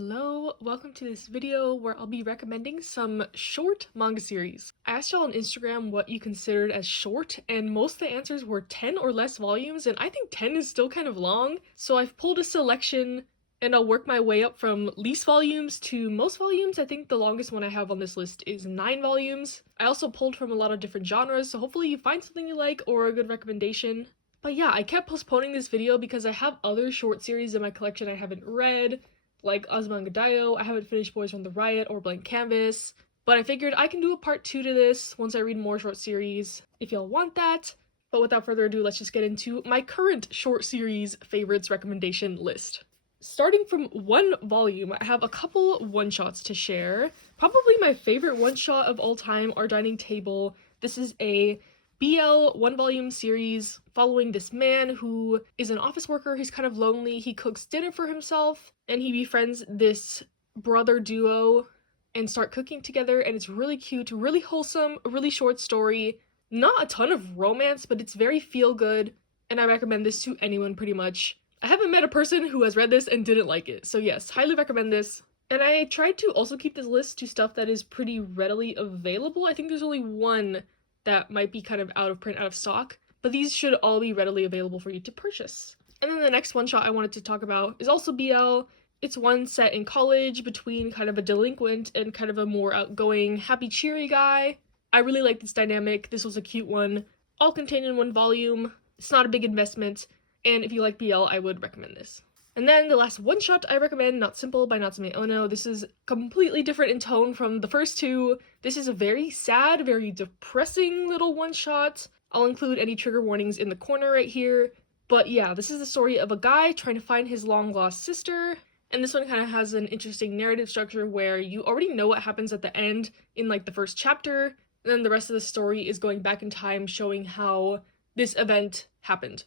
Hello, welcome to this video where I'll be recommending some short manga series. I asked y'all on Instagram what you considered as short, and most of the answers were 10 or less volumes, and I think 10 is still kind of long, so I've pulled a selection and I'll work my way up from least volumes to most volumes. I think the longest one I have on this list is 9 volumes. I also pulled from a lot of different genres, so hopefully you find something you like or a good recommendation. But yeah, I kept postponing this video because I have other short series in my collection I haven't read, like Azumanga Daioh. I haven't finished Boys from the Riot or Blank Canvas, but I figured I can do a part 2 to this once I read more short series if y'all want that. But without further ado, let's just get into my current short series favorites recommendation list. Starting from 1 volume, I have a couple one-shots to share. Probably my favorite one-shot of all time are Dining Table. This is a BL 1-volume series following this man who is an office worker. He's kind of lonely. He cooks dinner for himself and he befriends this brother duo and start cooking together, and it's really cute, really wholesome, a really short story. Not a ton of romance, but it's very feel good, and I recommend this to anyone pretty much. I haven't met a person who has read this and didn't like it, so yes, highly recommend this. And I tried to also keep this list to stuff that is pretty readily available. I think there's only one that might be kind of out of print, out of stock, but these should all be readily available for you to purchase. And then the next one shot I wanted to talk about is also BL. It's one set in college between kind of a delinquent and kind of a more outgoing, happy, cheery guy. I really like this dynamic. This was a cute one, all contained in 1 volume. It's not a big investment, and if you like BL, I would recommend this. And then the last one shot I recommend, Not Simple by Natsume Ono. This is completely different in tone from the first 2. This is a very sad, very depressing little one shot. I'll include any trigger warnings in the corner right here. But yeah, this is the story of a guy trying to find his long lost sister. And this one kind of has an interesting narrative structure where you already know what happens at the end in like the first chapter. And then the rest of the story is going back in time showing how this event happened.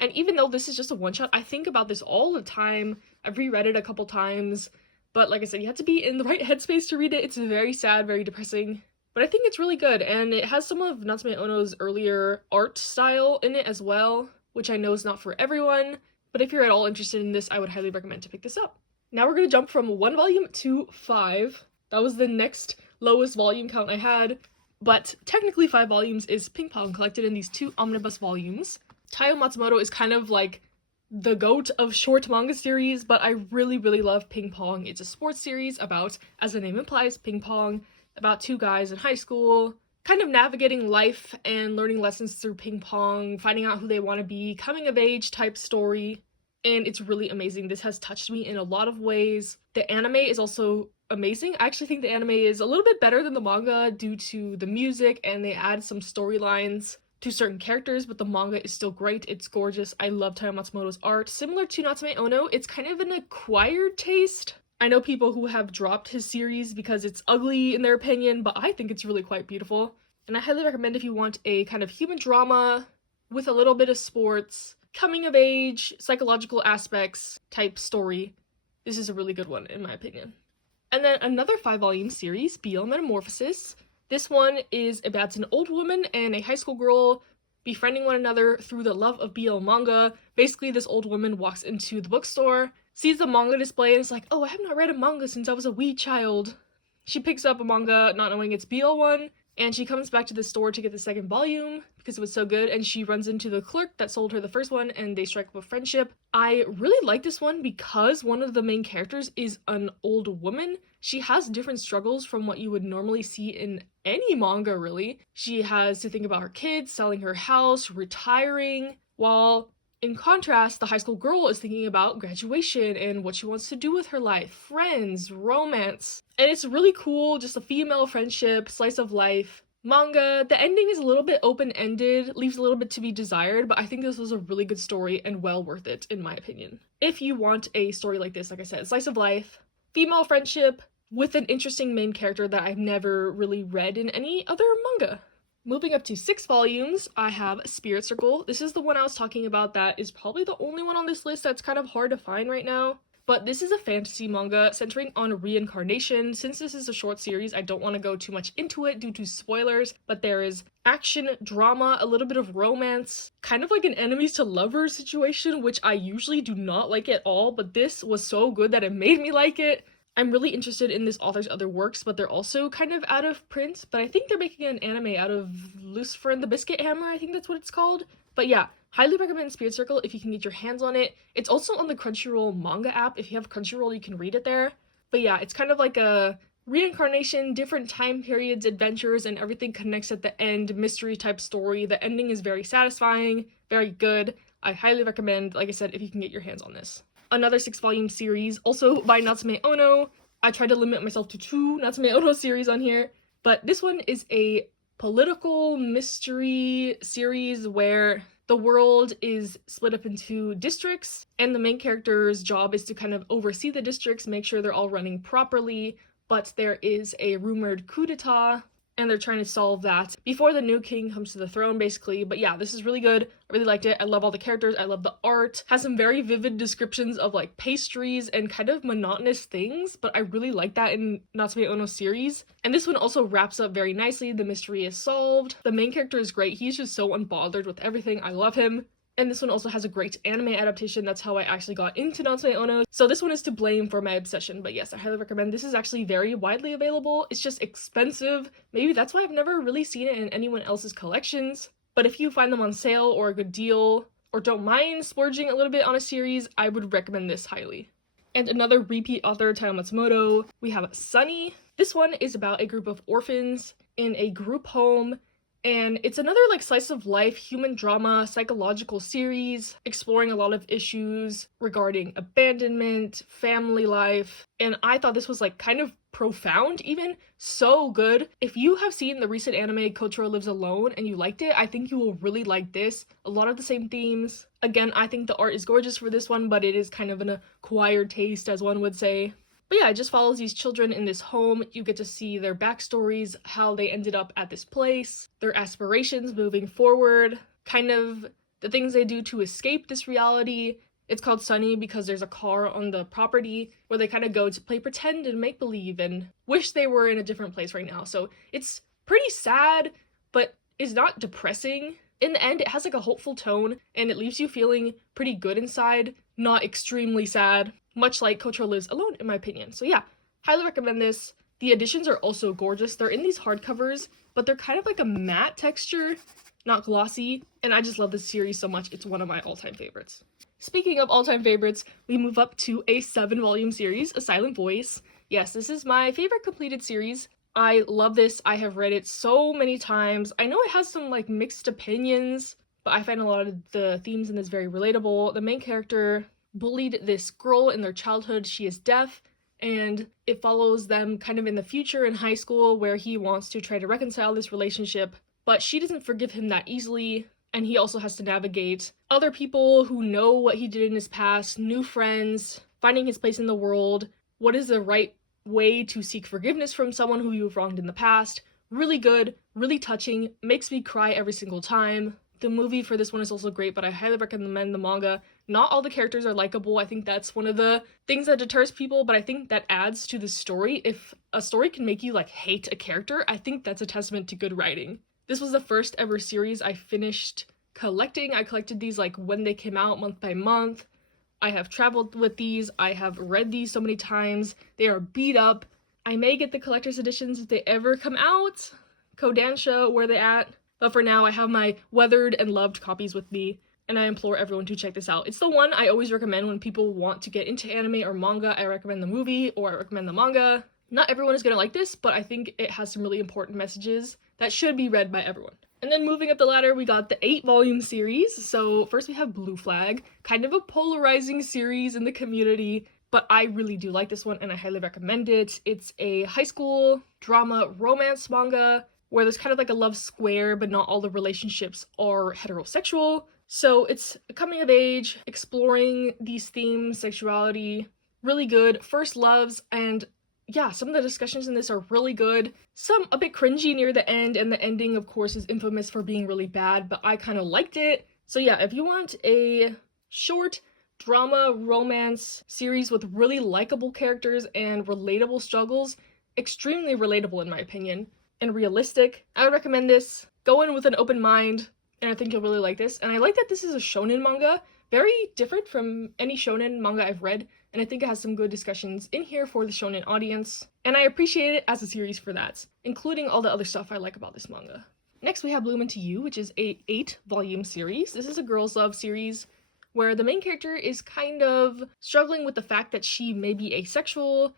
And even though this is just a one-shot, I think about this all the time. I've reread it a couple times, but like I said, you have to be in the right headspace to read it. It's very sad, very depressing, but I think it's really good, and it has some of Natsume Ono's earlier art style in it as well, which I know is not for everyone, but if you're at all interested in this, I would highly recommend to pick this up. Now we're going to jump from 1 volume to 5. That was the next lowest volume count I had, but technically 5 volumes is Ping Pong collected in these 2 omnibus volumes. Taiyo Matsumoto is kind of like the goat of short manga series, but I really love Ping Pong. It's a sports series about, as the name implies, ping pong, about 2 guys in high school, kind of navigating life and learning lessons through ping pong, finding out who they want to be, coming of age type story, and it's really amazing. This has touched me in a lot of ways. The anime is also amazing. I actually think the anime is a little bit better than the manga due to the music, and they add some storylines to certain characters, but the manga is still great. It's gorgeous. I love Taiyo Matsumoto's art. Similar to Natsume Ono, it's kind of an acquired taste. I know people who have dropped his series because it's ugly in their opinion, but I think it's really quite beautiful. And I highly recommend if you want a kind of human drama with a little bit of sports, coming of age, psychological aspects type story. This is a really good one in my opinion. And then another 5-volume series, BL Metamorphosis. This one is about an old woman and a high school girl befriending one another through the love of BL manga. Basically, this old woman walks into the bookstore, sees the manga display, and is like, oh, I have not read a manga since I was a wee child. She picks up a manga not knowing it's BL one, and she comes back to the store to get the 2nd volume because it was so good, and she runs into the clerk that sold her the first one, and they strike up a friendship. I really like this one because one of the main characters is an old woman. She has different struggles from what you would normally see in any manga, really. She has to think about her kids, selling her house, retiring, while in contrast, the high school girl is thinking about graduation and what she wants to do with her life, friends, romance. And it's really cool, just a female friendship, slice of life. Manga, the ending is a little bit open-ended, leaves a little bit to be desired, but I think this was a really good story and well worth it, in my opinion. If you want a story like this, like I said, slice of life, female friendship, with an interesting main character that I've never really read in any other manga. Moving up to 6 volumes, I have Spirit Circle. This is the one I was talking about that is probably the only one on this list that's kind of hard to find right now. But this is a fantasy manga centering on reincarnation. Since this is a short series, I don't want to go too much into it due to spoilers, but there is action, drama, a little bit of romance, kind of like an enemies to lovers situation, which I usually do not like at all, but this was so good that it made me like it. I'm really interested in this author's other works, but they're also kind of out of print. But I think they're making an anime out of Lucifer and the Biscuit Hammer, I think that's what it's called. But yeah, highly recommend Spirit Circle if you can get your hands on it. It's also on the Crunchyroll manga app. If you have Crunchyroll, you can read it there. But yeah, it's kind of like a reincarnation, different time periods, adventures, and everything connects at the end, mystery type story. The ending is very satisfying, very good. I highly recommend, like I said, if you can get your hands on this. Another 6-volume series, also by Natsume Ono. I tried to limit myself to 2 Natsume Ono series on here, but this one is a political mystery series where the world is split up into districts, and the main character's job is to kind of oversee the districts, make sure they're all running properly, but there is a rumored coup d'etat, and they're trying to solve that before the new king comes to the throne, basically. But yeah, this is really good. I really liked it. I love all the characters. I love the art. Has some very vivid descriptions of like pastries and kind of monotonous things, but I really like that in Natsume Ono series. And this one also wraps up very nicely. The mystery is solved. The main character is great. He's just so unbothered with everything. I love him. And this one also has a great anime adaptation. That's how I actually got into Natsume Ono. So this one is to blame for my obsession. But yes, I highly recommend. This is actually very widely available. It's just expensive. Maybe that's why I've never really seen it in anyone else's collections. But if you find them on sale or a good deal, or don't mind splurging a little bit on a series, I would recommend this highly. And another repeat author, Taiyo Matsumoto, we have Sunny. This one is about a group of orphans in a group home. And it's another like slice of life, human drama, psychological series, exploring a lot of issues regarding abandonment, family life. And I thought this was like kind of profound, even so good. If you have seen the recent anime Kotaro Lives Alone and you liked it, I think you will really like this. A lot of the same themes. Again, I think the art is gorgeous for this one, but it is kind of an acquired taste, as one would say. But yeah, it just follows these children in this home. You get to see their backstories, how they ended up at this place, their aspirations moving forward, kind of the things they do to escape this reality. It's called Sunny because there's a car on the property where they kind of go to play pretend and make believe and wish they were in a different place right now. So it's pretty sad, but it's not depressing. In the end, it has like a hopeful tone and it leaves you feeling pretty good inside, not extremely sad. Much like Kotaro Lives Alone, in my opinion. So yeah, highly recommend this. The editions are also gorgeous. They're in these hardcovers, but they're kind of like a matte texture, not glossy, and I just love this series so much. It's one of my all-time favorites. Speaking of all-time favorites, we move up to a 7-volume series, A Silent Voice. Yes, this is my favorite completed series. I love this. I have read it so many times. I know it has some like mixed opinions, but I find a lot of the themes in this very relatable. The main character bullied this girl in their childhood. She is deaf, and it follows them kind of in the future in high school where he wants to try to reconcile this relationship, but she doesn't forgive him that easily, and he also has to navigate other people who know what he did in his past, new friends, finding his place in the world, what is the right way to seek forgiveness from someone who you've wronged in the past. Really good, really touching, makes me cry every single time. The movie for this one is also great, but I highly recommend the manga. Not all the characters are likable. I think that's one of the things that deters people, but I think that adds to the story. If a story can make you like hate a character, I think that's a testament to good writing. This was the first ever series I finished collecting. I collected these like when they came out, month by month. I have traveled with these. I have read these so many times. They are beat up. I may get the collector's editions if they ever come out. Kodansha, where they at? But for now, I have my weathered and loved copies with me, and I implore everyone to check this out. It's the one I always recommend when people want to get into anime or manga. I recommend the movie or I recommend the manga. Not everyone is going to like this, but I think it has some really important messages that should be read by everyone. And then moving up the ladder, we got the 8-volume series. So first we have Blue Flag, kind of a polarizing series in the community, but I really do like this one and I highly recommend it. It's a high school drama romance manga where there's kind of like a love square, but not all the relationships are heterosexual. So it's coming of age, exploring these themes, sexuality, really good. First loves, and yeah, some of the discussions in this are really good. Some a bit cringy near the end, and the ending, of course, is infamous for being really bad, but I kind of liked it. So yeah, if you want a short drama romance series with really likable characters and relatable struggles, extremely relatable in my opinion, and realistic, I would recommend this. Go in with an open mind, and I think you'll really like this. And I like that this is a shonen manga, very different from any shonen manga I've read, and I think it has some good discussions in here for the shonen audience, and I appreciate it as a series for that, including all the other stuff I like about this manga. Next we have Bloom Into You, which is a 8-volume series. This is a girls' love series where the main character is kind of struggling with the fact that she may be asexual,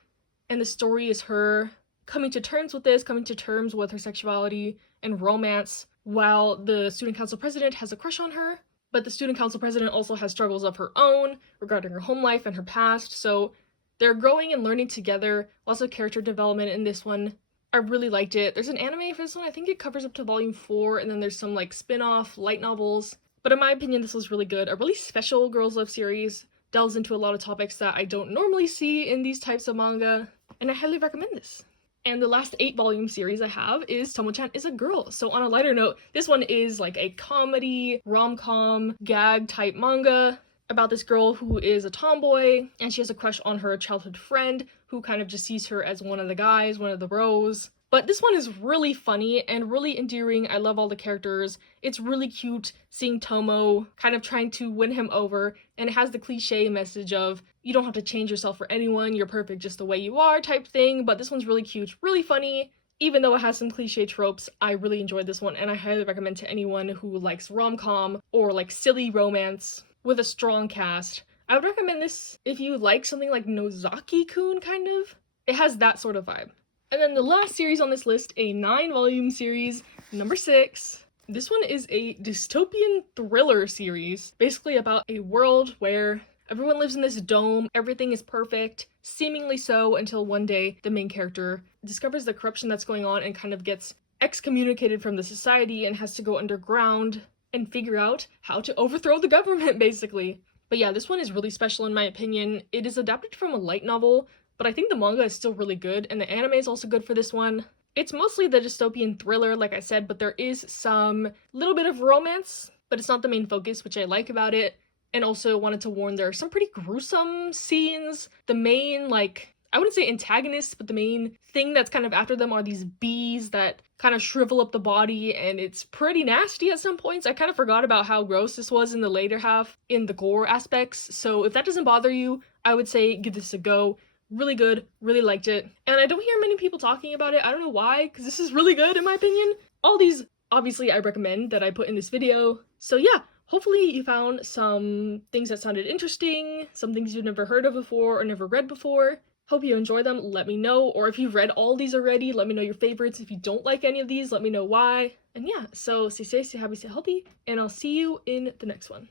and the story is her coming to terms with this, coming to terms with her sexuality and romance, while the student council president has a crush on her. But the student council president also has struggles of her own regarding her home life and her past, so they're growing and learning together. Lots of character development in this one. I really liked it. There's an anime for this one. I think it covers up to volume 4, and then there's some like spin-off light novels. But in my opinion, this was really good. A really special girls' love series. Delves into a lot of topics that I don't normally see in these types of manga, and I highly recommend this. And the last 8-volume series I have is Tomo-chan is a Girl. So on a lighter note, this one is like a comedy, rom-com, gag type manga about this girl who is a tomboy, and she has a crush on her childhood friend who kind of just sees her as one of the guys, one of the bros. But this one is really funny and really endearing. I love all the characters. It's really cute seeing Tomo kind of trying to win him over, and it has the cliche message of you don't have to change yourself for anyone, you're perfect just the way you are type thing. But this one's really cute, really funny. Even though it has some cliche tropes, I really enjoyed this one, and I highly recommend to anyone who likes rom-com or like silly romance with a strong cast. I would recommend this if you like something like Nozaki-kun kind of. It has that sort of vibe. And then the last series on this list, a 9-volume series, number 6. This one is a dystopian thriller series, basically about a world where everyone lives in this dome, everything is perfect, seemingly so, until one day the main character discovers the corruption that's going on and kind of gets excommunicated from the society and has to go underground and figure out how to overthrow the government, basically. But yeah, this one is really special in my opinion. It is adapted from a light novel, but I think the manga is still really good, and the anime is also good for this one. It's mostly the dystopian thriller, like I said, but there is some little bit of romance, but it's not the main focus, which I like about it. And also wanted to warn, there are some pretty gruesome scenes. The main, I wouldn't say antagonists, but the main thing that's kind of after them are these bees that kind of shrivel up the body, and it's pretty nasty at some points. I kind of forgot about how gross this was in the later half in the gore aspects, so if that doesn't bother you, I would say give this a go. Really good, really liked it. And I don't hear many people talking about it. I don't know why, because this is really good in my opinion. All these, obviously, I recommend that I put in this video. So yeah, hopefully you found some things that sounded interesting, some things you've never heard of before or never read before. Hope you enjoy them, let me know. Or if you've read all these already, let me know your favorites. If you don't like any of these, let me know why. And yeah, so stay safe, stay happy, stay healthy, and I'll see you in the next one.